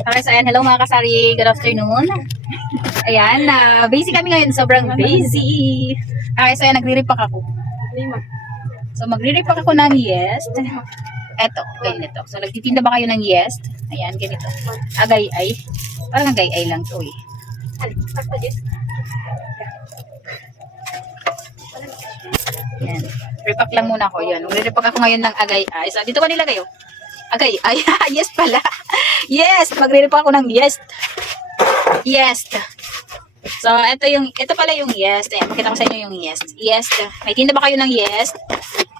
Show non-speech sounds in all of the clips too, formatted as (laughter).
Okay, so ayan, hello mga kasari, good afternoon. Ayan, na busy kami ngayon, sobrang busy. Okay, so ayan, nagre-repack ako. So magre-repack ako ng yes. Eto, ganito. So nagtitinda ba kayo ng yes? Ayan, ganito. Agay ay. Parang agay ay lang to eh. Ayan. Repack lang muna ako. Yan. Magre-repack ako ngayon ng agay ay. So dito ka nilagay oh. Agay (laughs) ay. yes pala. Yes! Magre-repack ako ng yes. Yes. So, ito yung, ito pala yung yes. Ayan, makita ko sa inyo yung yes. Yes. May tinda ba kayo ng yes?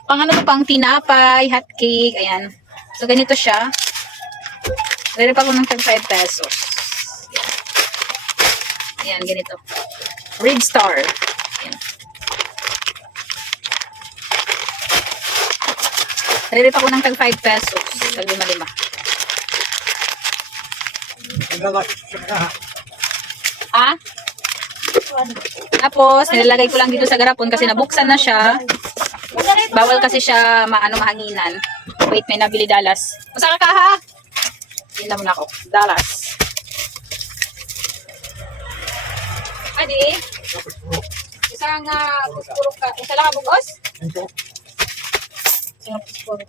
Pang ano to, pang tinapay, hot cake, ayan. So, ganito siya. Meron pa ko ng 5 pesos. Ayan, ganito. Red Star. Ayan. Meron pa ko ng tag 5 pesos. Tag lima-lima. Ah? Tapos, nilalagay ko lang dito sa garapon kasi nabuksan na siya. Bawal kasi siya maano mahanginan. Wait, may nabili Dallas. Masa ka ha? Tinda muna ako. Dallas. Adi? Isang uh, puspuro ka. Isa lang ka bugos? Isang puspuro.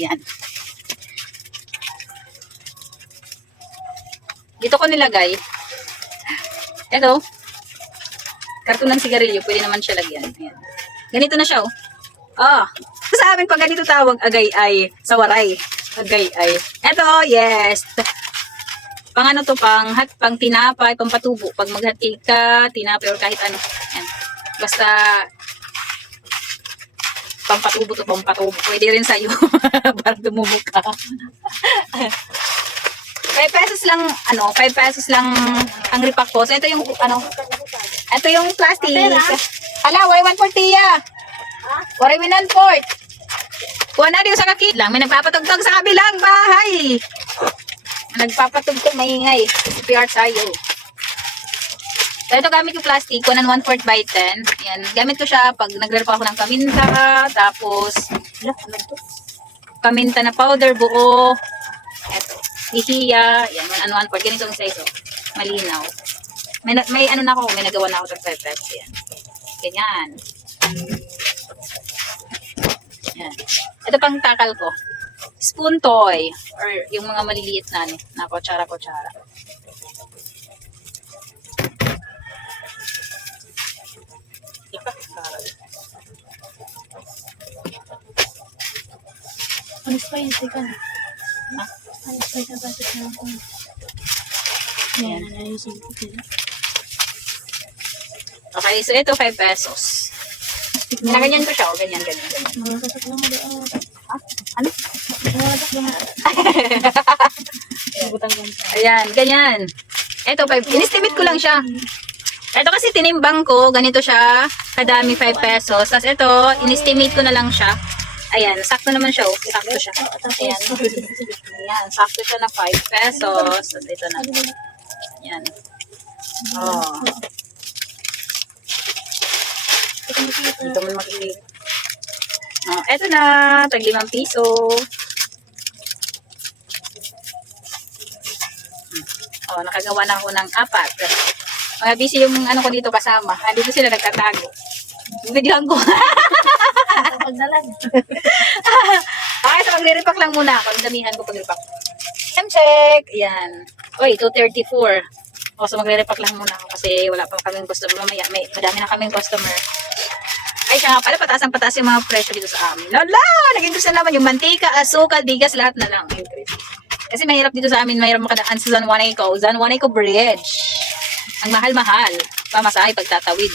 Yan. Dito ko nilagay. Ito. Karton ng sigarilyo. Pwede naman siya lagyan. Ayan. Ganito na siya, oh. Ah. Sa amin, pag ganito tawag, agay ay, sa waray. Agay ay. Ito, yes. Pang ano to, pang hat, pang tinapay, pang patubo. Pag maghat cake ka, tinapay, or kahit ano. Ayan. Basta, pang patubo to, pang patubo. Pwede rin sa'yo. (laughs) Para tumubo ka. 5 pesos lang, ano, 5 pesos lang ang repack ko. So, ito yung, ano, ito yung plastic. Hala, wari 140 ya. Wari 140. Kuha na din sa kakit lang. May nagpapatugtog sa kabilang bahay. Nagpapatugtog maingay. PR tayo. So, ito gamit yung plastic. Kuha ng 1/4 by 10. Yan. Gamit ko siya pag nagre-repack ako ng paminta. Tapos? Paminta na powder, buo. Eto. Ihiya. Yan, one one part. Ganito ang size, oh. Malinaw. May, may ano na ako, may nagawa na ako ng pepes. Yan. Ganyan. Yan. Ito pang takal ko. Spoon toy. Or yung mga maliliit na, ano, na kutsara-kutsara. Ano spicy ka na? Ha? Ano spicy ka sa ko? Yan. Yan, ayusin ko sila. Okay, so ito 5 pesos. Na ganyan ko siya, oh. Ganyan, ganyan, ganyan. Mga lang mo doon. Ha? Ano? (laughs) Ayan, ganyan. Ito, 5. Inestimate ko lang siya. Ito kasi tinimbang ko, ganito siya, kadami 5 pesos. Tapos ito, inestimate ko na lang siya. Ayan, sakto naman siya, oh. sakto siya. Ayan. Ayan, sakto siya na 5 pesos. Tapos ito na. Ayan. Oh. Dito mo makikita. Oh, eto na, tag 5 piso. Oh, nakagawa na ako ng apat. Mga busy yung ano ko dito kasama. Ah, dito sila nagtatago. Biglang ko. Pagdalan. (laughs) okay, so magre-repack lang muna ako. Damihan ko pag-repack. Time check. Ayan. Uy, 234. O, so magre-repack lang muna ako kasi wala pa kaming customer. Mamaya, may, madami na kaming customer. Ay, siya nga pala, pataas ang pataas yung mga presyo dito sa amin. Lala! Nag-increase na naman yung mantika, asukal, bigas, lahat na lang. Increase. Kasi mahirap dito sa amin, mahirap makadaan sa San Juanico. San Juanico Bridge. Ang mahal-mahal. Pamasahe pagtatawid.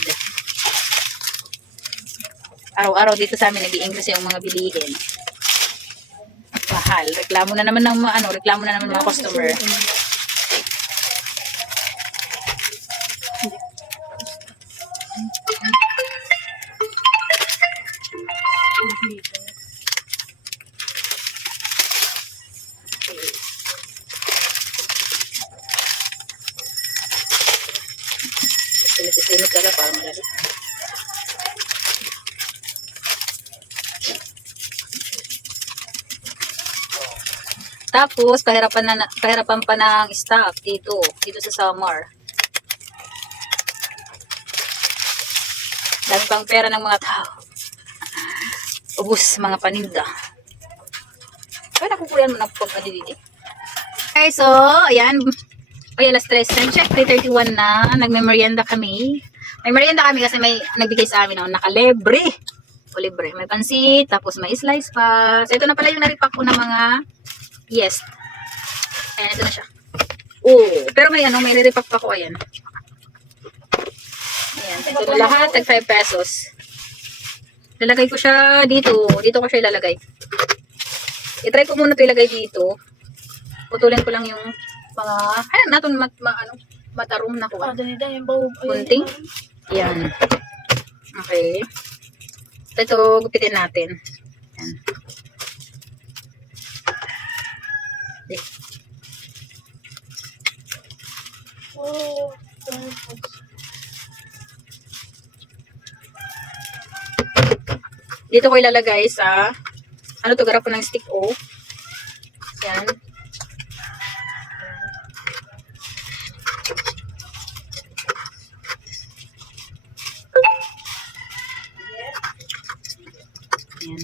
Araw-araw dito sa amin, nag-i-increase yung mga bilihin. Mahal. Reklamo na naman ng ano, reklamo na naman ng mga customer. Sinit-sinit ka lang para malali. Tapos, kahirapan, na, kahirapan pa ng stock dito. Dito sa summer. Dami pang pera ng mga tao. Ubus mga paninda. Kaya nakukuyan mo na pagpadididi. Okay, so, ayan. Ay, alas 3. Nag-check 3.31 na. Nagme-merienda kami. May merienda kami kasi may nagbigay sa amin. Oh, nakalebre. O libre. May pansit, tapos may slice pa. So, ito na pala yung naripak ko ng mga yes. Ayan, ito na siya. Oh, pero may ano, may re-repack pa ko. Ayan. Ayan, ito na lahat. Tag 5 pesos. Lalagay ko siya dito. Dito ko siya ilalagay. I-try ko muna ito ilagay dito. Putulin ko lang yung mga, ano, natin mat, ma, ano, matarum na ko. Ah, dali dali yung bawang. Kunting? Yan. Okay. Ito, gupitin natin. Yan. Oh, Dito ko ilalagay sa, ano to, garapon ng stick O. Yan. Yan.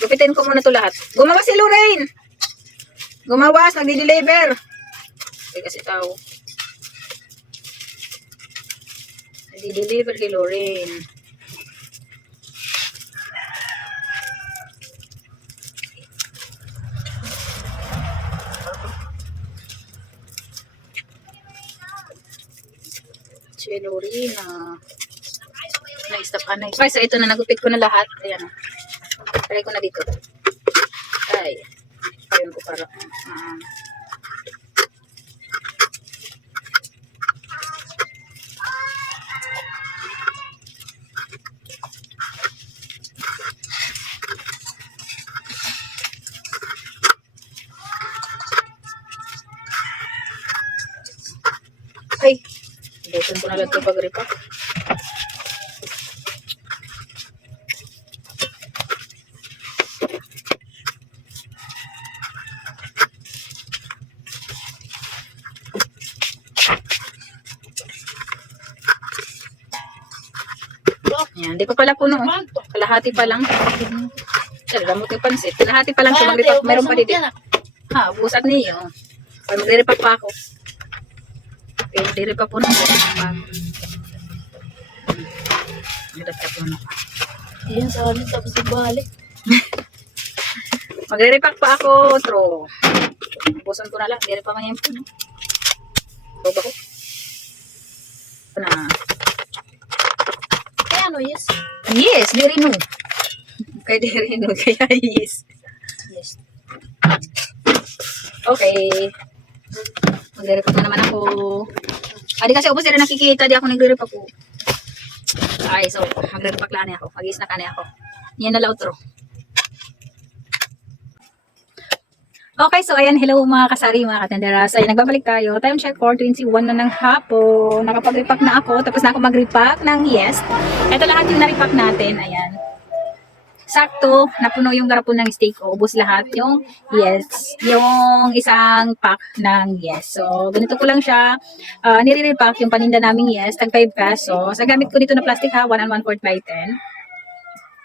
Gupitin ko muna to lahat. Gumawa si Lorraine! Gumawas, nagdi-deliver. Hindi kasi tao. Nagdi-deliver kay Lorraine. Si Lorena. Na-stop ka na. Okay, so ito na, nagupit ko na lahat. Ayan. Try ko na dito. Ay. Ayun ko para. ah. Ay, Bukan ko na lang ito pag-repack. Yan, di pa pala puno. oh. Kalahati pa lang. Talagamot yung pansit. Kalahati pa lang siya mag-repack. Meron pa dito. Ha, busat niyo. Ay, magre-repack pa ako. Okay, ako. Magre-repack po na ako. Yan sa amin, tapos ibalik. Magre-repack pa ako, tro. Busan ko na lang. Hindi rin pa man yan po. Ito ba ko? Ito na. Ano, yes? Yes, Dirino. Kay Dirino, kaya yes. Yes. Okay. Magre-repack na naman ako. Adi kasi ubos din nakikita, di ako nagre-repack po. Ay, so, magre-repack lang ako. Mag-is na kani ako. Yan na lang Okay, so ayan, hello mga kasari, mga katenderas. Ay, nagbabalik tayo. Time check 4.21 na ng hapon. Nakapag-repack na ako. Tapos na ako mag-repack ng yes. Ito lahat yung na-repack natin. Ayan. Sakto, napuno yung garapon ng steak. O, ubos lahat yung yes. Yung isang pack ng yes. So, ganito ko lang siya. Uh, nire-repack yung paninda naming yes. Tag 5 pesos. Ang gamit ko dito na plastic ha, 1 and 1 4 by 10.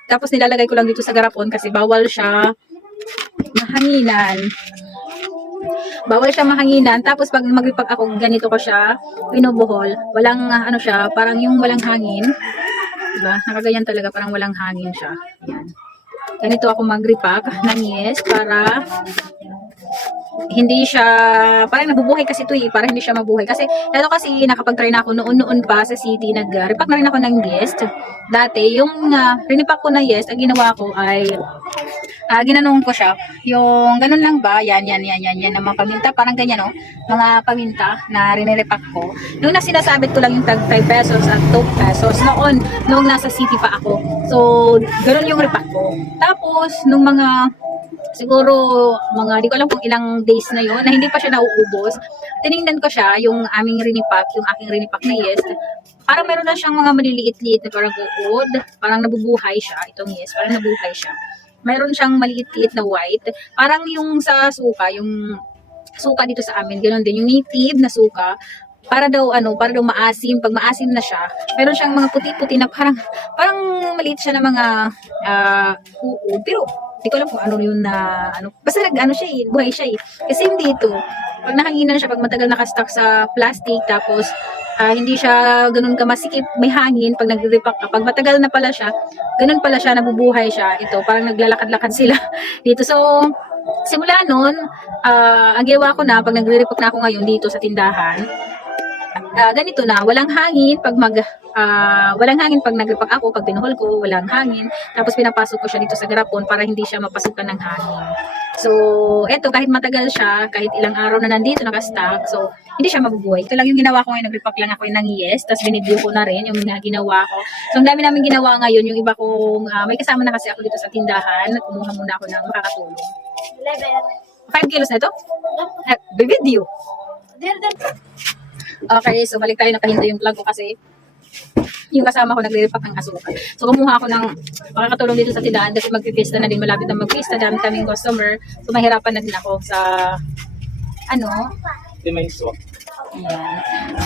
Tapos nilalagay ko lang dito sa garapon kasi bawal siya mahanginan. Bawal siya mahanginan. Tapos pag magripag ako, ganito ko siya, binubuhol. Walang, ah, ano siya, parang yung walang hangin. Diba? Nakaganyan talaga, parang walang hangin siya. Yan. Ganito ako magripak ng yes para hindi siya, parang nabubuhay kasi ito eh, para hindi siya mabuhay. Kasi, ito kasi, nakapag-try na ako noon-noon pa sa city, nag-repack na rin ako ng yes. Dati, yung uh, rinipack ko na yes, ang ginawa ko ay, ah ginanong ko siya, yung ganun lang ba, yan, yan, yan, yan, yan, mga paminta, parang ganyan, no? Mga paminta na riniripack ko. Noong na sinasabit ko lang yung tag 5 pesos at 2 pesos, noon, noong nasa city pa ako. So, ganun yung repack ko. Tapos, nung mga siguro mga di ko alam kung ilang days na yon na hindi pa siya nauubos. Tiningnan ko siya, yung aming rinipak, yung aking rinipak na yes. Parang meron na siyang mga maliliit-liit na parang uod. Parang nabubuhay siya. Itong yes, parang nabuhay siya. mayroon siyang maliit-liit na white. Parang yung sa suka, yung suka dito sa amin, ganoon din. Yung native na suka, para daw ano, para daw maasim. Pag maasim na siya, meron siyang mga puti-puti na parang parang maliit siya na mga ah uod. Pero di ko alam kung ano yun na ano. Basta nag ano siya eh, buhay siya eh. Kasi hindi dito, pag nahanginan siya, pag matagal nakastock sa plastic, tapos ah, hindi siya ganun kamasikip, may hangin pag nagre-repack ka. Pag matagal na pala siya, ganun pala siya, nabubuhay siya. Ito, parang naglalakad-lakad sila (laughs) dito. So, simula nun, ah, ang ginawa ko na, pag nagre-repack na ako ngayon dito sa tindahan, ah, ganito na, walang hangin pag mag ah, walang hangin pag nagrepack ako, pag pinuhol ko, walang hangin. Tapos pinapasok ko siya dito sa garapon para hindi siya mapasukan ng hangin. So, eto kahit matagal siya, kahit ilang araw na nandito nakastock, so hindi siya mabubuhay. Ito lang yung ginawa ko ngayon, nagrepack lang ako ng yes, tapos binibyo ko na rin yung mga ginawa ko. So, ang dami namin ginawa ngayon, yung iba kong, ah, may kasama na kasi ako dito sa tindahan, kumuha muna ako ng makakatulong. 5 kilos na ito? Ah, Bibidyo. Der, der. Okay, so balik tayo, nakahinto yung plug ko kasi yung kasama ko nagre-repack ng asukal. So kumuha ako ng makakatulong dito sa tindahan kasi magpipista na din, malapit na magpista, dami kaming customer. So mahirapan na din ako sa ano, Di may swak. Ayan.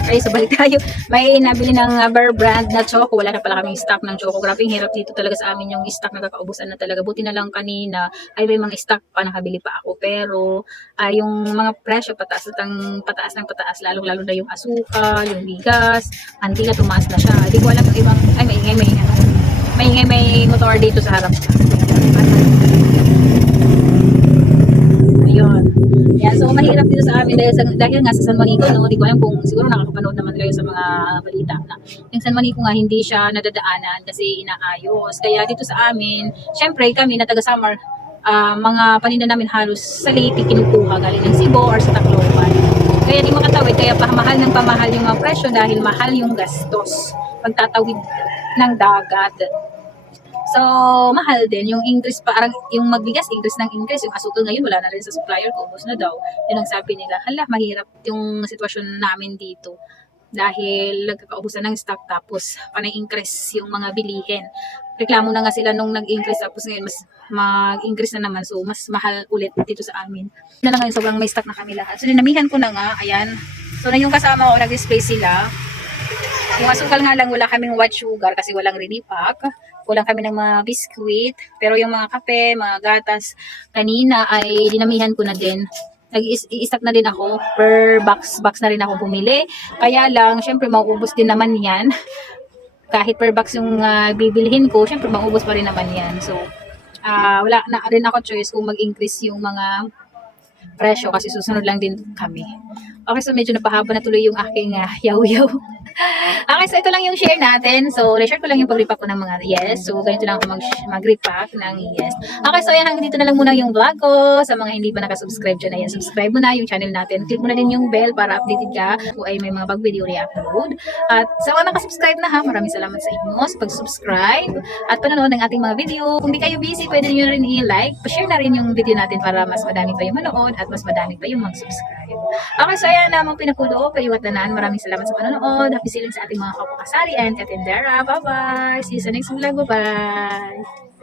Okay, so balik tayo. May nabili ng uh, Bear brand na choco. Wala na pala kaming stock ng choco. Grabe, hirap dito talaga sa amin yung stock nakakaubusan na talaga. Buti na lang kanina ay may mga stock pa nakabili pa ako. Pero ah, yung mga presyo pataas at ang pataas ng pataas. Lalo-lalo na yung asuka, yung bigas, antika tumaas na siya. Hindi ko alam kung ibang, ay maingay, may ano, maingay, may motor dito sa harap. Ayun. Yan, so mahirap dito sa amin dahil, sa, dahil nga sa San Juanico, no, di ko alam kung siguro nakakapanood naman kayo sa mga balita na yung San Juanico nga hindi siya nadadaanan kasi inaayos. Kaya dito sa amin, syempre kami na taga Samar, ah, mga paninda namin halos sa Leyte kinukuha galing ng Cebu or sa Tacloban. Kaya di makatawid, kaya pamahal ng pamahal yung mga presyo dahil mahal yung gastos pagtatawid ng dagat. So, mahal din. Yung increase, parang yung magbigas, increase ng increase. Yung asukal ngayon, wala na rin sa supplier ko. Ubus na daw. Yun ang sabi nila. Hala, mahirap yung sitwasyon namin dito. Dahil nagkakaubusan ng stock tapos panay increase yung mga bilihin. Reklamo na nga sila nung nag-increase tapos ngayon mas mag-increase na naman. So, mas mahal ulit dito sa amin. Na lang ngayon, sobrang may stock na kami lahat. So, dinamihan ko na nga. Ayan. So, na yung kasama ko, nag-display sila. Yung asukal nga lang, wala kaming white sugar kasi walang rinipack. Kulang kami ng mga biscuit. Pero yung mga kape, mga gatas, kanina ay dinamihan ko na din. Nag-i-stack na din ako. Per box, box na rin ako bumili. Kaya lang, syempre, mauubos din naman yan. (laughs) Kahit per box yung ah, bibilhin ko, syempre, mauubos pa rin naman yan. So, ah wala na rin ako choice kung mag-increase yung mga presyo kasi susunod lang din kami. Okay, so medyo napahaba na tuloy yung aking uh, yaw-yaw. (laughs) okay, so ito lang yung share natin. So, share ko lang yung pag-repack ko ng mga yes. So, ganito lang ako mag- mag-repack ng yes. Okay, so yan, hanggang dito na lang muna yung vlog ko. Sa mga hindi pa nakasubscribe dyan, ayan, subscribe mo na yung channel natin. Click mo na din yung bell para updated ka kung ay may mga bag video re-upload. At sa mga nakasubscribe na ha, maraming salamat sa inyo sa pag-subscribe at panonood ng ating mga video. Kung di kayo busy, pwede nyo rin i-like, pa-share na rin yung video natin para mas madami pa yung manood at mas madami pa yung mag-subscribe. Okay, so ayan namang pinakulo, paiwatanan. Maraming salamat sa panonood. Happy sailing sa ating mga kapakasari and katendera. Bye-bye! See you sa next vlog. Bye-bye!